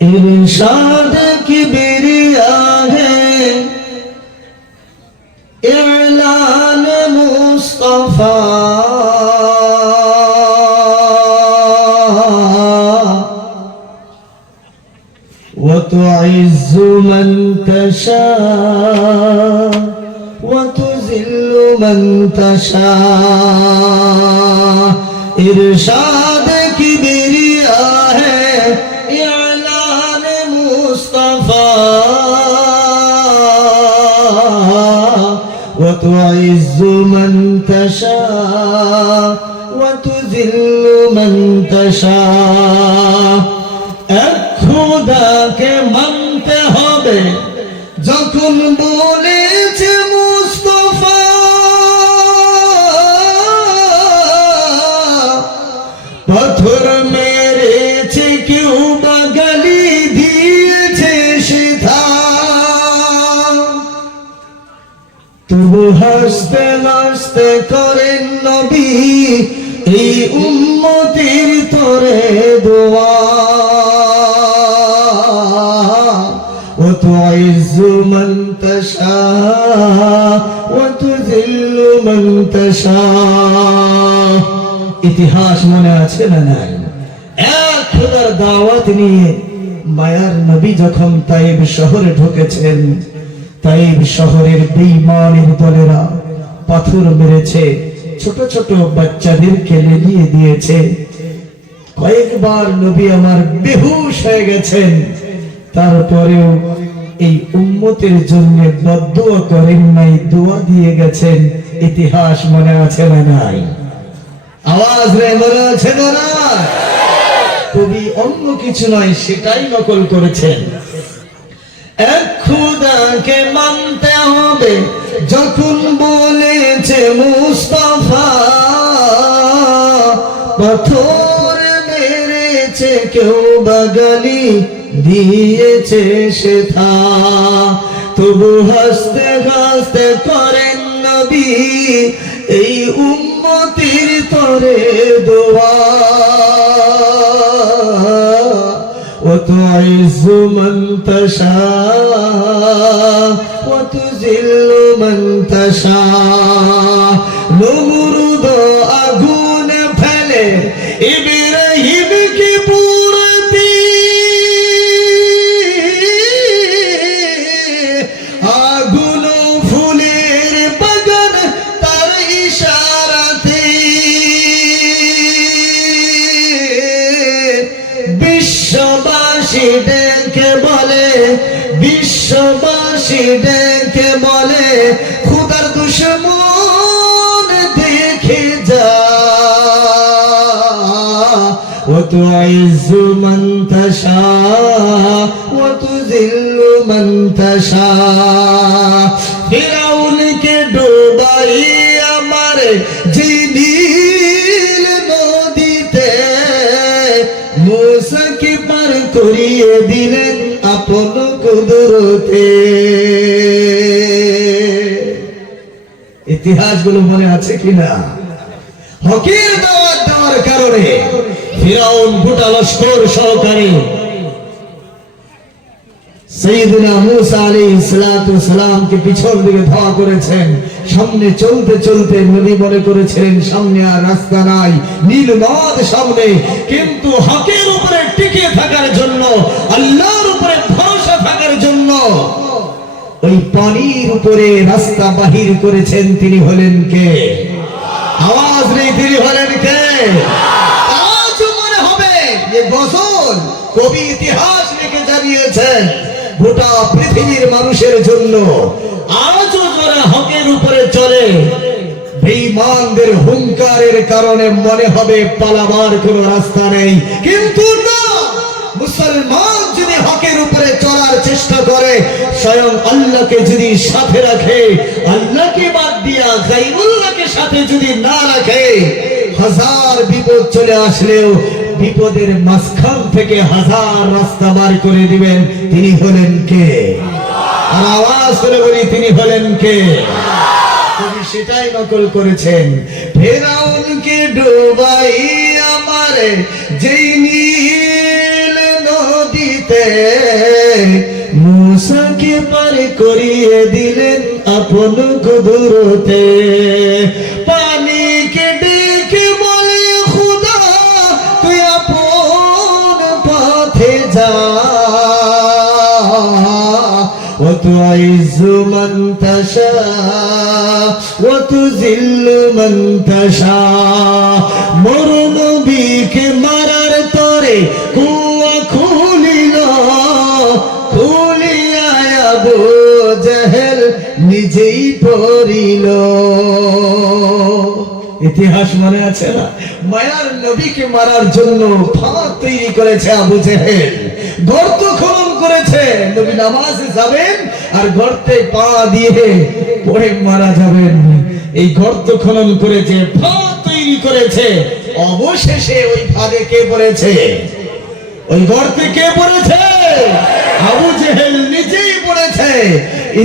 इरशाद किबरिया है इलान मुस्तफा وتعز من تشاء وتذل من تشاء ارشاد وتعز من تشاء وتذل من تشاء এক খোদাকে মানতে হবে যখন বলেছে হাসতে নাচতে করেন নবী এই উম্মতির তরে দোয়া وتعز من تشاء وتذل من تشاء ইতিহাস মনে আছে না নাই এক খোদার দাওয়াত নিয়ে মায়ার নবী যখন তাইব শহরে ঢুকেছেন তাইব শহরের বেঈমানের দলেরা পাথর মেরেছে, ছোট ছোট বাচ্চাদেরকে লেলিয়ে দিয়েছে। কয়েকবার নবী আমার বেহুশ হয়ে গেছেন। তারপরেও এই উম্মতের জন্য বদুয়া করেন নাই, দোয়া দিয়ে গেছেন। ইতিহাস মনে আছে না নাই? আওয়াজ রে মনে আছে না? কবি অন্য কিছু নয়, সেটাই নকল করেছেন। এক খুদাকে মানতে হবে, যখন বলেছে মুস্তফা, পাথর মেরেছে, কেউ বাগালি দিয়েছে সেথা। তবু হাসতে হাসতে করেন নবী, এই উম্মতির তরে দোয়া। وتعز من تشاء وتذل من تشاء নমরুদ আগুন ফেলে ইব্রাহিম বিশ্ববাসী ডেকে বলে খুদার দুশ্মন দেখে যা وتعز من تشاء وتذل من تشاء ফিরাউনকে ডোবাই আমার যে নীল নদীতে মুসাকে পার করিয়ে দিলেন আপন কুদরতে। ইতিহাসগুলো মনে আছে কিনা? হকির দাওয়াত দেওয়ার কারণে ফিরাউন গোটা লস্কর সহকারে মুসা সালাতু সালামকে পিছন দিকে ধাওয়া করেছেন। সামনে চলতে চলতে নবী মনে করেছিলেন, সামনে আর রাস্তা নাই, নীল নদ সামনে। কিন্তু হকের উপরে টিকে থাকার জন্য আল্লাহর ভরসা থাকার জন্য ওই পানির উপরে রাস্তা বাহির করেছেন তিনি হলেন কে? আওয়াজ নেই, তিনি হলেন কে? গোটা পৃথিবীর মানুষের জন্য। আজও যারা হকের উপরে চলে, বেঈমানদের হুঙ্কারের কারণে মনে হবে পালাবার কোনো রাস্তা নেই। কিন্তু মুসলমান যদি হকের উপরে চলার চেষ্টা করে, স্বয়ং আল্লাহকে যদি সাথে রাখে, আল্লাহকে বাদ দিয়া গাইবুল্লাহকে সাথে যদি না রাখে, হাজার বিপদ চলে আসলেও বিপদের মাঝখান থেকে হাজার রাস্তা বার করে দিবেন, তিনি হলেন কে? আর আওয়াজ করে বলি, তিনি হলেন কে? কবি সেটাই নকল করেছেন। ফেরাউনকে ডোবাই আমারে, যেই নীল পার করিয়ে দিলেন আপন কুদরতে পানিকে ডেকে বলে খুদা তুই আপন পথে যা وتعز من تشاء وتذل من تشاء মোর নবীকে মারার তরে কুয়া ইতিহাস মনে আছে না? মায়ার নবীকে মারার জন্য ফাঁদ তৈরি করেছে আবু জেহেল। গর্ত খনন করেছে। নবী নামাজে যাবেন আর গর্তে পা দিয়ে পড়ে মারা যাবেন। এই গর্ত খনন করেছে, ফাঁদ তৈরি করেছে। অবশেষে ওই ফাঁদে কে পড়েছে? ওই গর্তে কে পড়েছে? আবু জেহেল নিজেই পড়েছে।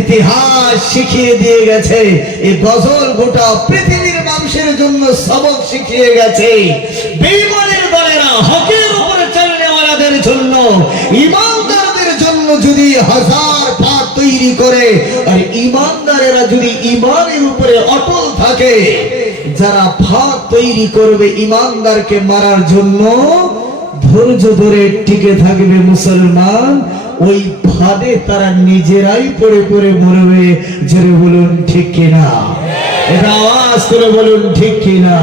ইতিহাস শিখিয়ে দিয়ে গেছে। এই গজল গোটা পৃথিবীর মানুষের জন্য সবক শিখিয়ে গেছে। বেইমানের দলেরা হকের উপরে চলনেওয়ালাদের জন্য ইমানদারদের জন্য যদি হাজার ফাঁদ তৈরি করে, আর ইমানদারেরা যদি ইমানের উপরে অটল থাকে, যারা ফাঁদ তৈরি করবে ইমানদারকে মারার জন্য ধৈর্য ধরে টিকে থাকবে মুসলমান। ওই ফাঁদে তারা নিজেরাই পড়ে পড়ে মরবে। জোরে বলুন, ঠিক কিনা? এটা আওয়াজ করে বলুন, ঠিক কিনা?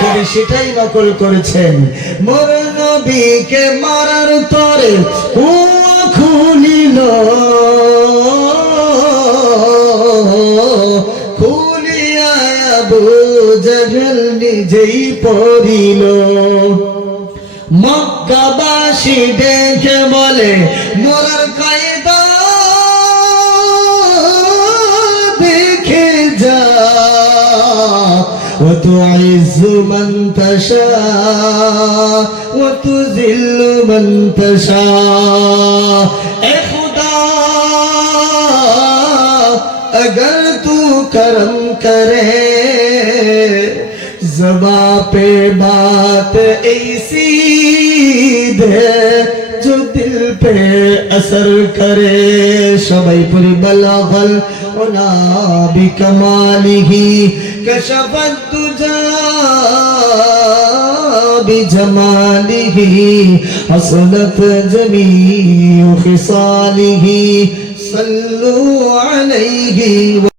কবি সেটাই নকল করেছেন। মোর মারার তরে কুয়া খুলিল। খুলিয়া জহল নিজেই পড়িল। মক্কাবাসী দেখে বলে মোরার কায়দা দেখে যা وتعز من تشاء وتذل من تشاء اے خدا اگر تو کرم کرے زباں پہ بات ایسی دے جو دل پہ اثر کرے۔ شبائی پوری بلاغل اونا بھی کمالی ہی کشفت تجا بھی جمالی ہی۔ حسنت جمیع خصالی ہی۔ صلو علیہ